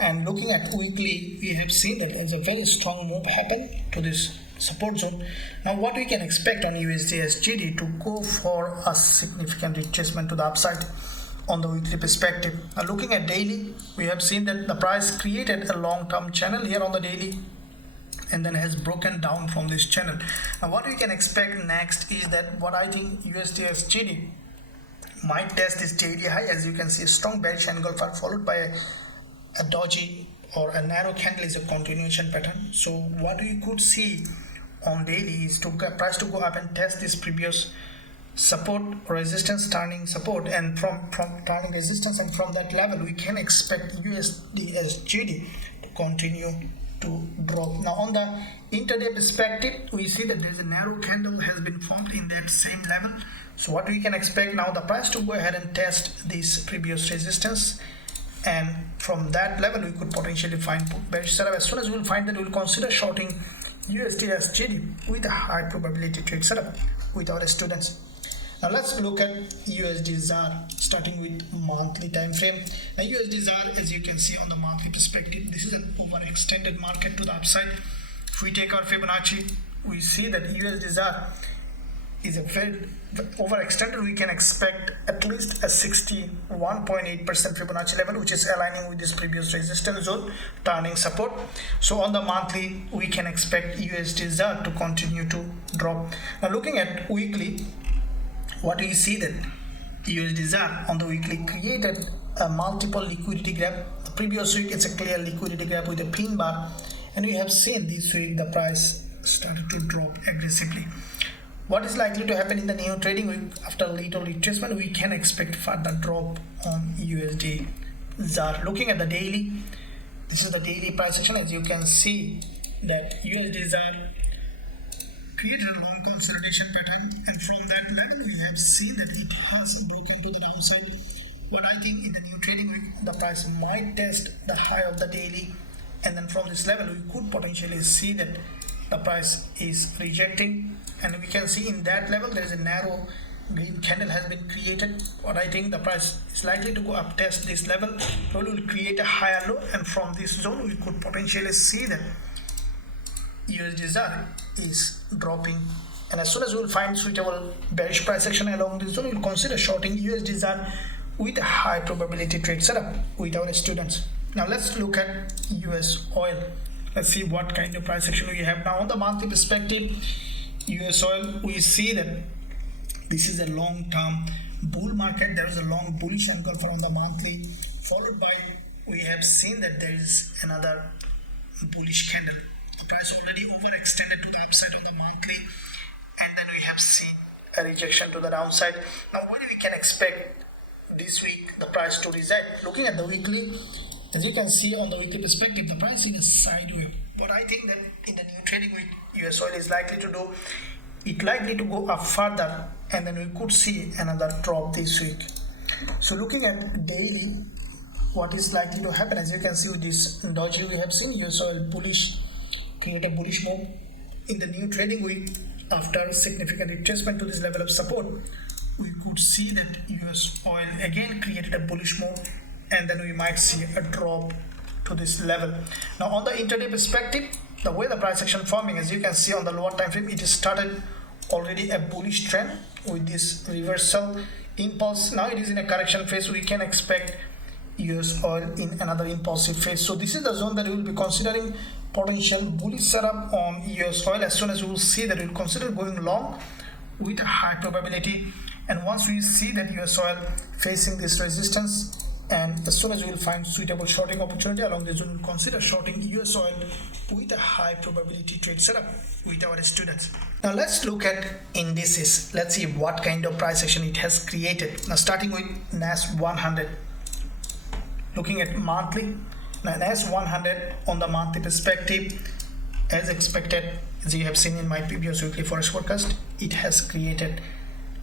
And looking at weekly, we have seen that there's a very strong move happen to this support zone. Now what we can expect on USDSGD to go for a significant retracement to the upside on the weekly perspective. Now looking at daily, we have seen that the price created a long-term channel here on the daily and then has broken down from this channel. Now what we can expect next is that what I think USDSGD might test this daily high. As you can see, a strong bearish engulfer followed by a dodgy or a narrow candle is a continuation pattern. So what we could see on daily is to get price to go up and test this previous support, resistance, turning support, and from turning resistance, and from that level we can expect USDSGD to continue to drop. Now on the intraday perspective, we see that there's a narrow candle has been formed in that same level. So what we can expect now, the price to go ahead and test this previous resistance, and from that level we could potentially find bearish setup. As soon as we will find that, we will consider shorting USDSGD with a high probability trade setup with our students. Now let's look at USDZAR starting with monthly time frame. Now USDZAR, as you can see on the monthly perspective, this is an overextended market to the upside. If we take our Fibonacci, we see that USDZAR is a very overextended. We can expect at least a 61.8% Fibonacci level, which is aligning with this previous resistance zone, turning support. So on the monthly, we can expect USDZAR to continue to drop. Now looking at weekly, what we see that USDZAR on the weekly created a multiple liquidity gap. The previous week, it's a clear liquidity gap with a pin bar, and we have seen this week the price started to drop aggressively. What is likely to happen in the new trading week? After a little retracement, we can expect further drop on USDZAR. Looking at the daily, this is the daily price action. As you can see that USDZAR created a long consolidation pattern, and from that level we have seen that it has broken to the downside. But I think in the new trading week, the price might test the high of the daily, and then from this level we could potentially see that the price is rejecting, and we can see in that level there is a narrow green candle has been created. What I think the price is likely to go up, test this level, probably will create a higher low, and from this zone we could potentially see that USDZAR is dropping. And as soon as we will find suitable bearish price action along this zone, we will consider shorting USDZAR with a high probability trade setup with our students. Now let's look at USOIL. Let's see what kind of price action we have now on the monthly perspective. USOIL, we see that this is a long-term bull market. There is a long bullish engulfer on the monthly, followed by we have seen that there is another bullish candle. The price already overextended to the upside on the monthly, and then we have seen a rejection to the downside. Now when we can expect this week the price to reside? Looking at the weekly, as you can see on the weekly perspective, the price is a sideways. But I think that in the new trading week, USOIL is likely to do, it likely to go up further, and then we could see another drop this week. So looking at daily, what is likely to happen? As you can see with this doji, we have seen USOIL bullish, create a bullish move. In the new trading week, after significant retracement to this level of support, we could see that US oil again created a bullish move, and then we might see a drop to this level. Now on the intraday perspective, the way the price action forming, as you can see on the lower time frame, it has started already a bullish trend with this reversal impulse. Now it is in a correction phase. We can expect US oil in another impulsive phase. So this is the zone that we will be considering potential bullish setup on US oil. As soon as we will see that, we will consider going long with a high probability. And once we see that US oil facing this resistance, and as soon as we will find suitable shorting opportunity along the zone, we will consider shorting US oil with a high probability trade setup with our students. Now let's look at indices. Let's see what kind of price action it has created. Now starting with NAS 100. Looking at monthly, now NAS 100 on the monthly perspective, as expected, as you have seen in my previous weekly forex forecast, it has created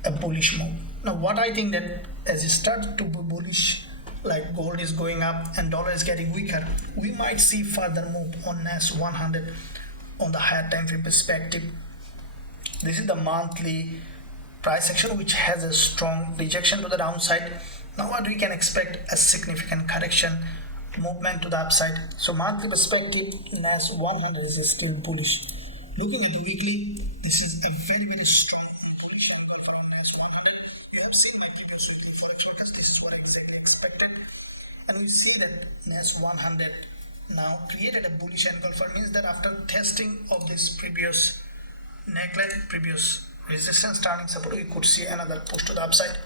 a bullish move. Now what I think that as it starts to be bullish, like gold is going up and dollar is getting weaker, we might see further move on NAS 100 on the higher time frame perspective. This is the monthly price action which has a strong rejection to the downside. Now what we can expect a significant correction movement to the upside. So monthly perspective, NAS 100 is still bullish. Looking at the weekly, this is a very strong bullish angle for NAS 100. We have seen my previous weekly forex forecast. This is what exactly expected, and we see that NAS 100 now created a bullish engulfer. Means that after testing of this previous neckline, previous resistance turning support, we could see another push to the upside.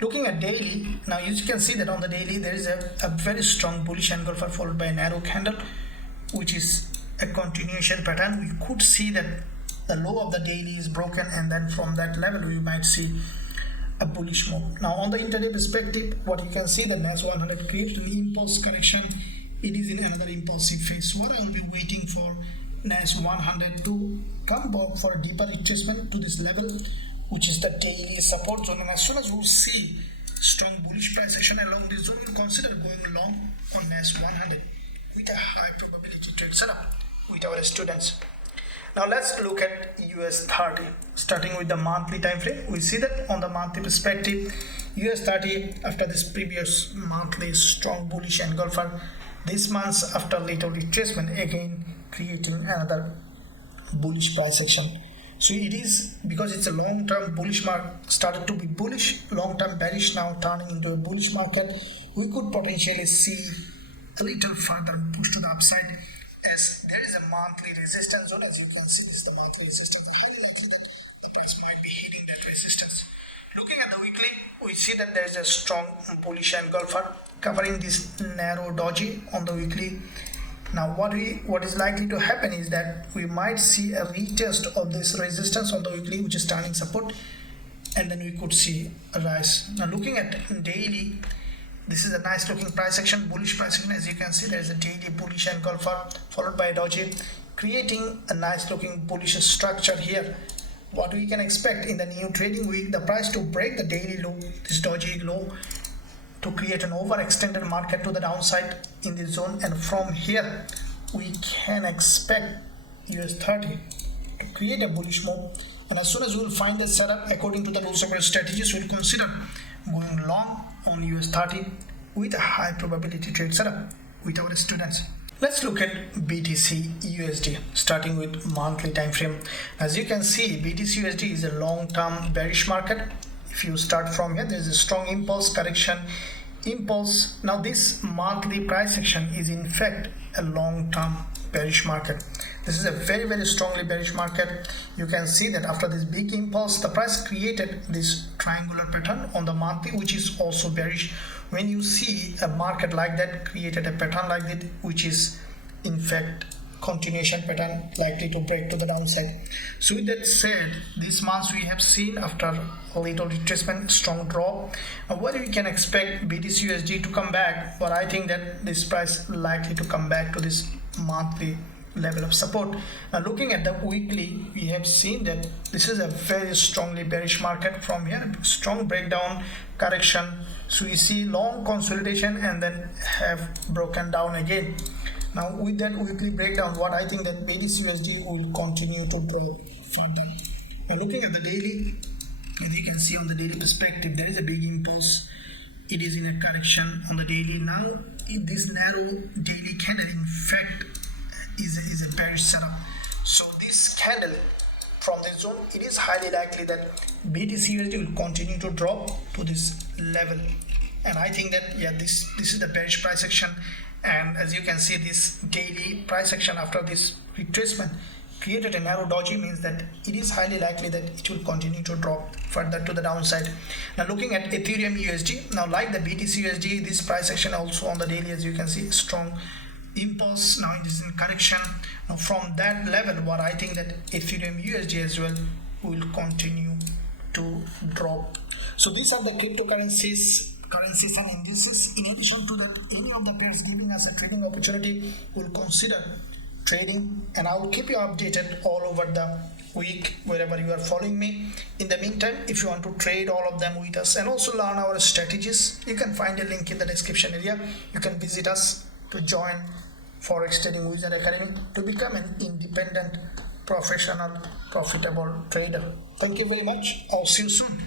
Looking at daily, now you can see that on the daily there is a very strong bullish engulfer followed by a narrow candle, which is a continuation pattern. We could see that the low of the daily is broken, and then from that level we might see a bullish move. Now on the intraday perspective, what you can see, the NAS 100 created an impulse correction. It is in another impulsive phase. What I will be waiting for NAS 100 to come back for a deeper retracement to this level, which is the daily support zone. And as soon as we will see strong bullish price action along this zone, we will consider going long on NAS 100 with a high probability trade setup with our students. Now let's look at US30. Starting with the monthly time frame, we see that on the monthly perspective, US30 after this previous monthly strong bullish engulfer, this month after little retracement again creating another bullish price action. So it is because it's a long-term bullish market, started to be bullish, long-term bearish, now turning into a bullish market. We could potentially see a little further push to the upside, as there is a monthly resistance zone. As you can see, this is the monthly resistance. Highly likely that the price might be hitting that resistance. Looking at the weekly, we see that there is a strong bullish engulfer covering this narrow doji on the weekly. Now what is likely to happen is that we might see a retest of this resistance on the weekly, which is turning support, and then we could see a rise. Now looking at daily, this is a nice looking price action, bullish price action. As you can see, there is a daily bullish engulfer followed by a doji, creating a nice looking bullish structure here. What we can expect in the new trading week, the price to break the daily low, this doji low, to create an overextended market to the downside in this zone, and from here we can expect US30 to create a bullish move. And as soon as we will find the setup according to the rules of our strategies, we will consider going long on US30 with a high probability trade setup with our students. Let's look at BTCUSD, starting with monthly time frame. As you can see, BTCUSD is a long-term bearish market. If you start from here, there is a strong impulse correction impulse. Now this monthly price action is in fact a long-term bearish market. This is a very strongly bearish market. You can see that after this big impulse, the price created this triangular pattern on the monthly, which is also bearish. When you see a market like that created a pattern like that, which is in fact continuation pattern likely to break to the downside. So with that said, this month we have seen after a little retracement, strong drop. What we can expect BTCUSD to come back, but I think that this price likely to come back to this monthly level of support. Now looking at the weekly, we have seen that this is a very strongly bearish market. From here, strong breakdown correction, so we see long consolidation and then have broken down again. Now with that weekly breakdown, what I think that BTCUSD will continue to drop further Now looking at the daily, as you can see on the daily perspective, there is a big impulse. It is in a correction on the daily. Now in this narrow daily candle, in fact, is a bearish setup. So this candle from this zone, it is highly likely that BTCUSD will continue to drop to this level, and I think that this is the bearish price action. And as you can see, this daily price action after this retracement created a narrow doji, means that it is highly likely that it will continue to drop further to the downside. Now looking at Ethereum USD, now like the BTCUSD, this price action also on the daily, as you can see, strong impulse. Now it is in correction. Now from that level, what I think that Ethereum USD as well will continue to drop. So these are the cryptocurrencies and indices. In addition to that, any of the pairs giving us a trading opportunity, we'll consider trading, and I will keep you updated all over the week wherever you are following me. In the meantime, if you want to trade all of them with us and also learn our strategies, you can find a link in the description area. You can visit us to join Forex Trading Wizard Academy to become an independent, professional, profitable trader. Thank you very much. I'll see you soon.